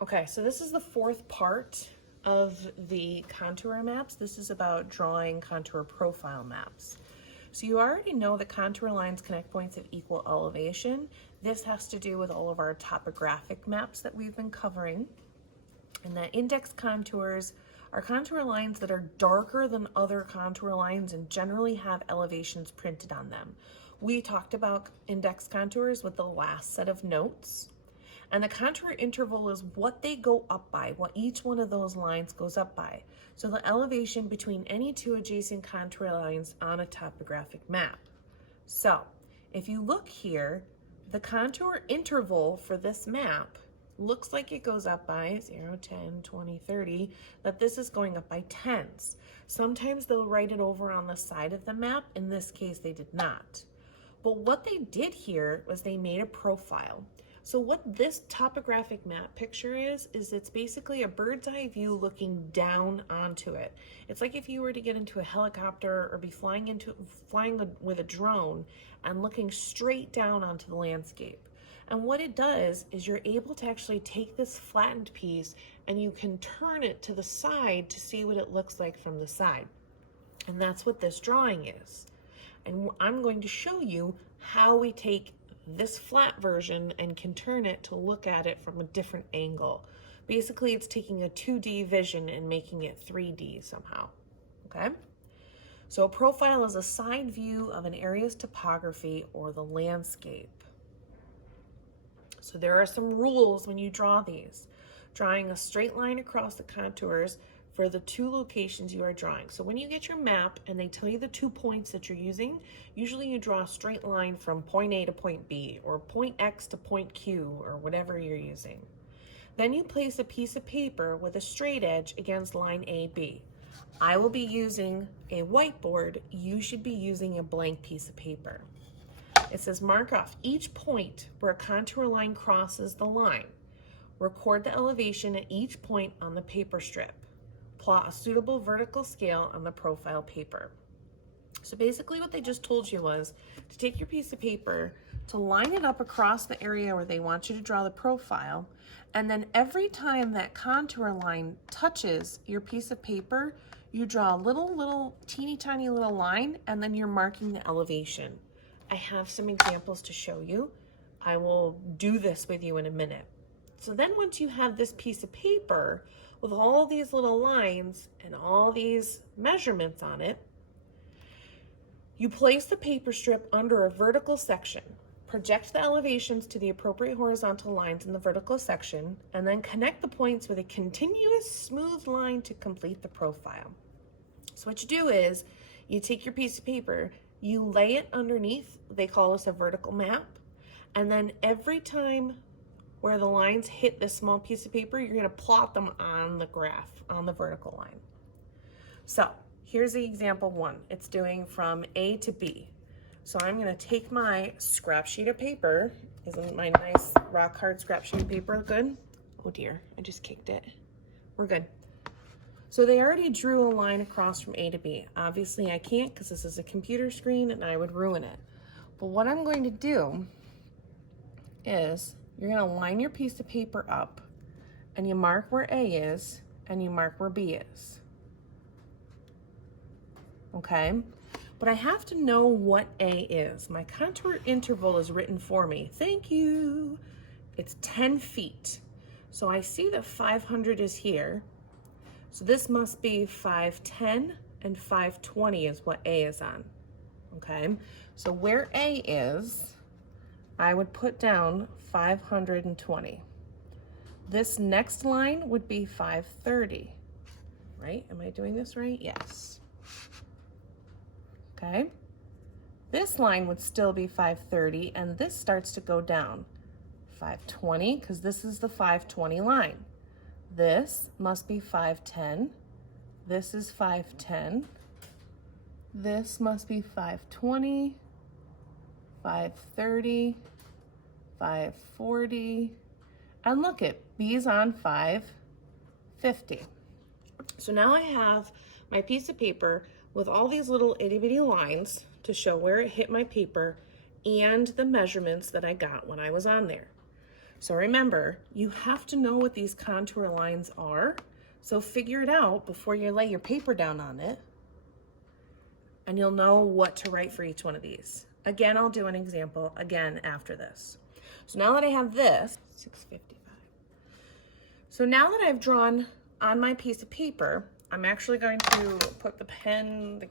Okay, so this is the fourth part of the contour maps. This is about drawing contour profile maps. So you already know that contour lines connect points of equal elevation. This has to do with all of our topographic maps that we've been covering. And that index contours are contour lines that are darker than other contour lines and generally have elevations printed on them. We talked about index contours with the last set of notes. And the contour interval is what they go up by, what each one of those lines goes up by. So the elevation between any two adjacent contour lines on a topographic map. So if you look here, the contour interval for this map looks like it goes up by 0, 10, 20, 30, that this is going up by tens. Sometimes they'll write it over on the side of the map. In this case, they did not. But what they did here was they made a profile. So what this topographic map picture is it's basically a bird's eye view looking down onto it. It's like if you were to get into a helicopter or be flying with a drone and looking straight down onto the landscape. And what it does is you're able to actually take this flattened piece and you can turn it to the side to see what it looks like from the side. And that's what this drawing is. And I'm going to show you how we take this flat version and can turn it to look at it from a different angle. Basically, it's taking a 2D vision and making it 3D somehow, okay? So a profile is a side view of an area's topography or the landscape. So there are some rules when you draw these. Drawing a straight line across the contours for the two locations you are drawing. So when you get your map and they tell you the 2 points that you're using, usually you draw a straight line from point A to point B, or point X to point Q, or whatever you're using. Then you place a piece of paper with a straight edge against line AB. I will be using a whiteboard. You should be using a blank piece of paper. It says mark off each point where a contour line crosses the line. Record the elevation at each point on the paper strip. Plot a suitable vertical scale on the profile paper. So basically what they just told you was to take your piece of paper, to line it up across the area where they want you to draw the profile, and then every time that contour line touches your piece of paper, you draw a little teeny tiny little line, and then you're marking the elevation. I have some examples to show you. I will do this with you in a minute. So then once you have this piece of paper with all these little lines and all these measurements on it, you place the paper strip under a vertical section, project the elevations to the appropriate horizontal lines in the vertical section, and then connect the points with a continuous smooth line to complete the profile. So what you do is you take your piece of paper, you lay it underneath, they call this a vertical map, and then every time where the lines hit this small piece of paper, you're gonna plot them on the graph, on the vertical line. So here's the example one. It's doing from A to B. So I'm gonna take my scrap sheet of paper. Isn't my nice rock hard scrap sheet of paper good? Oh dear, I just kicked it. We're good. So they already drew a line across from A to B. Obviously I can't because this is a computer screen and I would ruin it. But what I'm going to do is you're going to line your piece of paper up and you mark where A is and you mark where B is. Okay? But I have to know what A is. My contour interval is written for me. Thank you. It's 10 feet. So I see that 500 is here. So this must be 510 and 520 is what A is on. Okay? So where A is, I would put down 520. This next line would be 530, right? Am I doing this right? Yes. Okay. This line would still be 530, and this starts to go down. 520, because this is the 520 line. This must be 510. This is 510. This must be 520. 530, 540, and look at B's on 550. So now I have my piece of paper with all these little itty bitty lines to show where it hit my paper and the measurements that I got when I was on there. So remember, you have to know what these contour lines are. So figure it out before you lay your paper down on it, and you'll know what to write for each one of these. Again, I'll do an example again after this. So now that I have this, 655. So now that I've drawn on my piece of paper, I'm actually going to put the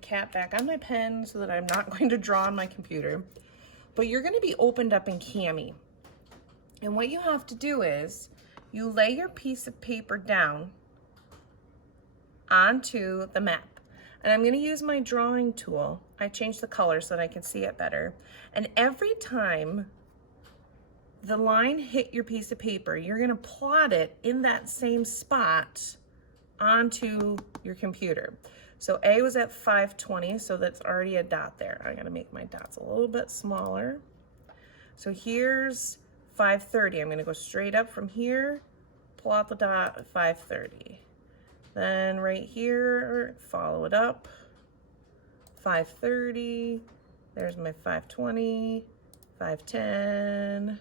cap back on my pen so that I'm not going to draw on my computer. But you're gonna be opened up in Cami. And what you have to do is, you lay your piece of paper down onto the map. And I'm gonna use my drawing tool. I changed the color so that I can see it better. And every time the line hit your piece of paper, you're gonna plot it in that same spot onto your computer. So A was at 520, so that's already a dot there. I gotta make my dots a little bit smaller. So here's 530. I'm gonna go straight up from here, plot the dot at 530. Then right here, follow it up, 530. There's my 520, 510.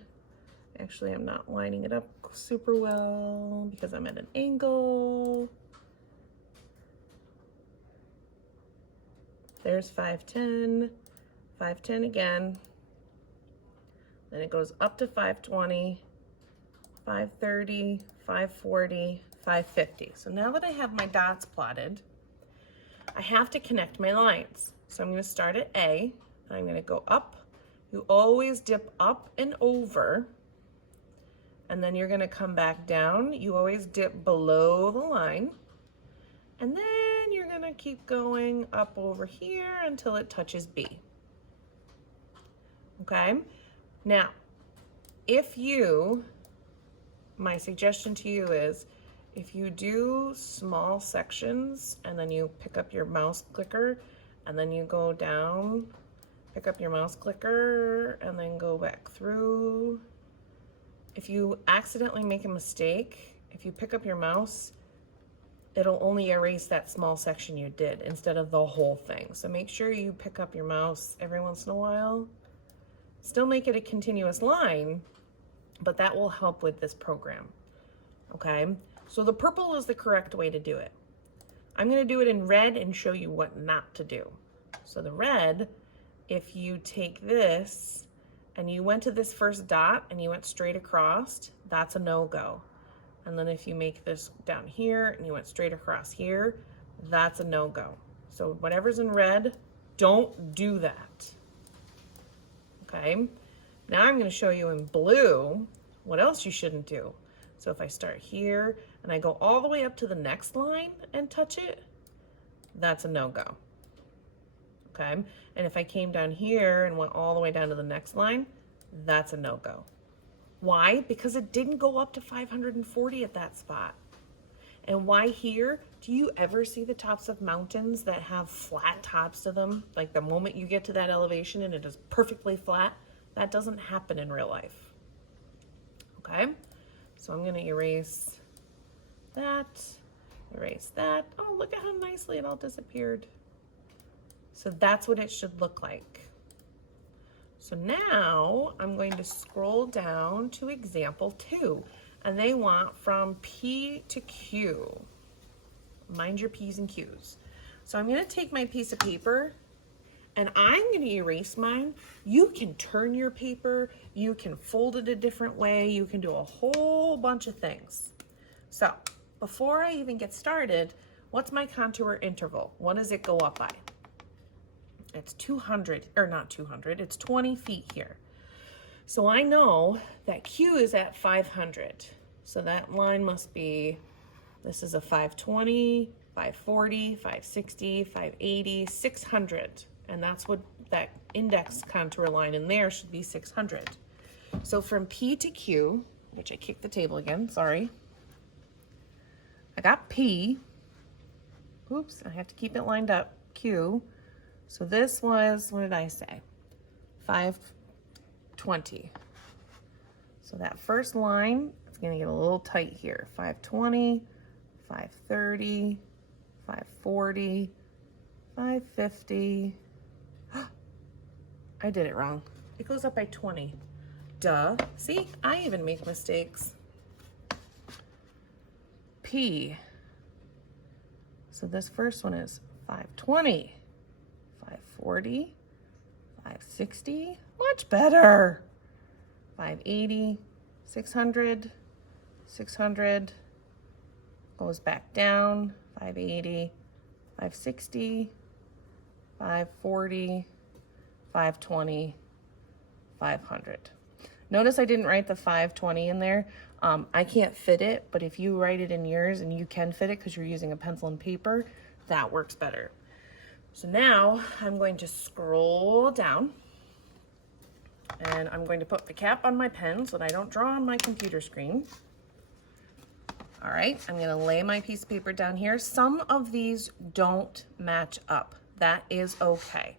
Actually, I'm not lining it up super well because I'm at an angle. There's 510, 510 again. Then it goes up to 520, 530, 540, 550. So now that I have my dots plotted, I have to connect my lines. So I'm going to start at A, and I'm going to go up. You always dip up and over, and then you're going to come back down. You always dip below the line, and then you're going to keep going up over here until it touches B. Okay? Now, my suggestion to you is, if you do small sections and then you pick up your mouse clicker and then you go down, pick up your mouse clicker and then go back through. If you accidentally make a mistake, if you pick up your mouse, it'll only erase that small section you did instead of the whole thing. So make sure you pick up your mouse every once in a while. Still make it a continuous line, but that will help with this program, okay? So the purple is the correct way to do it. I'm gonna do it in red and show you what not to do. So the red, if you take this and you went to this first dot and you went straight across, that's a no-go. And then if you make this down here and you went straight across here, that's a no-go. So whatever's in red, don't do that. Okay, now I'm going to show you in blue what else you shouldn't do. So if I start here and I go all the way up to the next line and touch it, that's a no-go. Okay, and if I came down here and went all the way down to the next line, that's a no-go. Why? Because it didn't go up to 540 at that spot. And why here? Do you ever see the tops of mountains that have flat tops to them? Like the moment you get to that elevation and it is perfectly flat, that doesn't happen in real life. Okay, so I'm gonna erase that. Oh, look at how nicely it all disappeared. So that's what it should look like. So now I'm going to scroll down to example 2. And they want from P to Q. Mind your P's and Q's. So I'm gonna take my piece of paper and I'm gonna erase mine. You can turn your paper, you can fold it a different way, you can do a whole bunch of things. So before I even get started, what's my contour interval? What does it go up by? It's 200, or not 200, it's 20 feet here. So I know that Q is at 500. So that line must be, this is a 520, 540, 560, 580, 600. And that's what that index contour line in there should be, 600. So from P to Q, which I kicked the table again, sorry. I got P. Oops, I have to keep it lined up, Q. So this was, what did I say? 520. So that first line, it's gonna get a little tight here. 520, 530, 540, 550. I did it wrong. It goes up by 20. Duh. See, I even make mistakes. P. So this first one is 520, 540, 560, much better. 580, 600, 600, goes back down, 580, 560, 540, 520, 500. Notice I didn't write the 520 in there. I can't fit it, but if you write it in yours and you can fit it because you're using a pencil and paper, that works better. So now I'm going to scroll down and I'm going to put the cap on my pen so that I don't draw on my computer screen. All right, I'm gonna lay my piece of paper down here. Some of these don't match up. That is okay.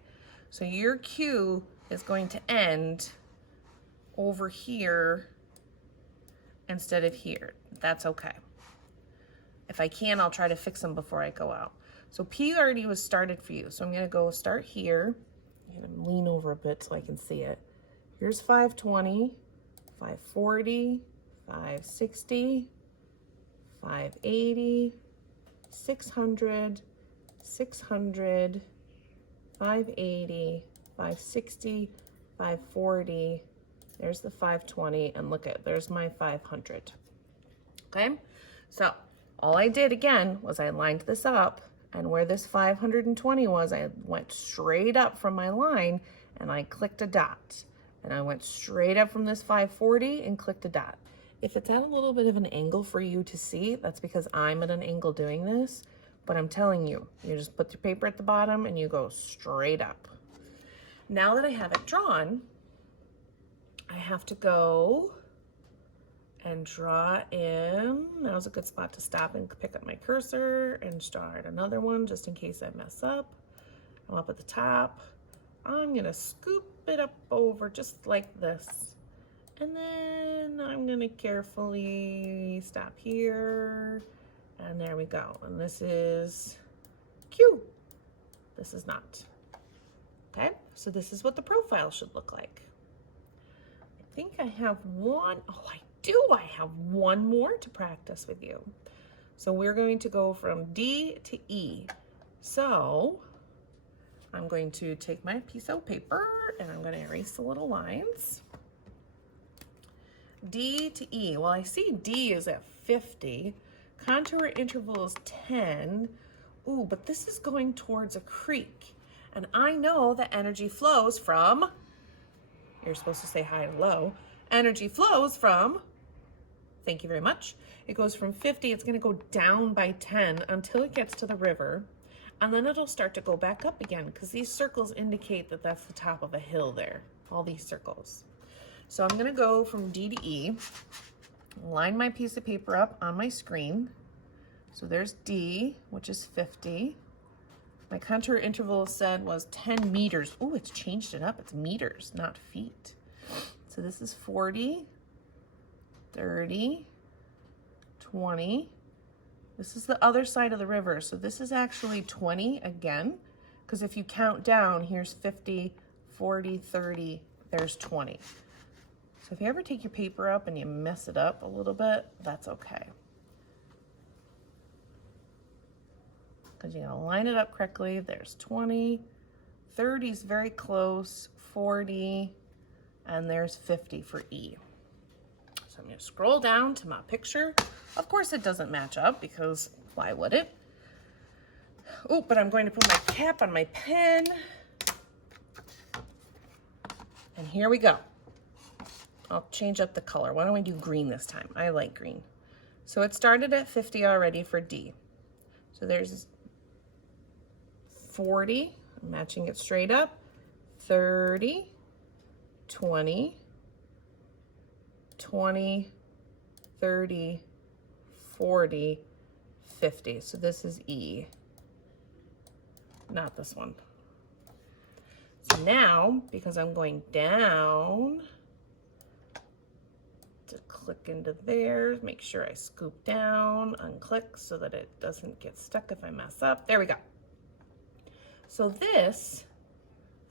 So your Q is going to end over here instead of here. That's okay. If I can, I'll try to fix them before I go out. So P already was started for you. So I'm gonna go start here. I'm gonna lean over a bit so I can see it. Here's 520, 540, 560, 580, 600, 600, 580, 560, 540, there's the 520, and look at, there's my 500. Okay, so all I did again was I lined this up, and where this 520 was, I went straight up from my line and I clicked a dot. And I went straight up from this 540 and clicked a dot. If it's at a little bit of an angle for you to see, that's because I'm at an angle doing this, but I'm telling you, you just put your paper at the bottom and you go straight up. Now that I have it drawn, I have to go and draw in. Now's a good spot to stop and pick up my cursor and start another one just in case I mess up. I'm up at the top. I'm gonna scoop it up over just like this. And then I'm gonna carefully stop here. And there we go. And this is Q. This is not. Okay, so this is what the profile should look like. I think I have one. Oh, I do. I have one more to practice with you. So we're going to go from D to E. So I'm going to take my piece of paper and I'm going to erase the little lines. D to E. Well, I see D is at 50. Contour interval is 10. Ooh, but this is going towards a creek. And I know that energy flows from, you're supposed to say high to low. Energy flows from, thank you very much. It goes from 50, it's gonna go down by 10 until it gets to the river. And then it'll start to go back up again because these circles indicate that that's the top of a hill there, all these circles. So I'm gonna go from D to E, line my piece of paper up on my screen. So there's D, which is 50. My contour interval said was 10 meters. Oh, it's changed it up, it's meters, not feet. So this is 40, 30, 20. This is the other side of the river. So this is actually 20 again, because if you count down, here's 50, 40, 30, there's 20. So if you ever take your paper up and you mess it up a little bit, that's okay. Because you're gonna line it up correctly. There's 20, 30 is very close, 40, and there's 50 for E. So I'm gonna scroll down to my picture. Of course it doesn't match up because why would it? Oh, but I'm going to put my cap on my pen. And here we go. I'll change up the color. Why don't we do green this time? I like green. So it started at 50 already for D. So there's 40, I'm matching it straight up, 30, 20, 20, 30, 40, 50. So this is E, not this one. So now, because I'm going down, to click into there, make sure I scoop down, unclick so that it doesn't get stuck if I mess up. There we go. So this,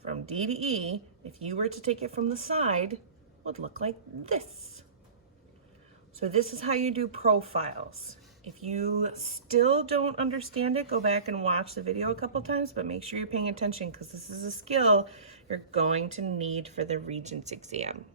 from D to E, if you were to take it from the side, would look like this. So this is how you do profiles. If you still don't understand it, go back and watch the video a couple times, but make sure you're paying attention because this is a skill you're going to need for the Regents exam.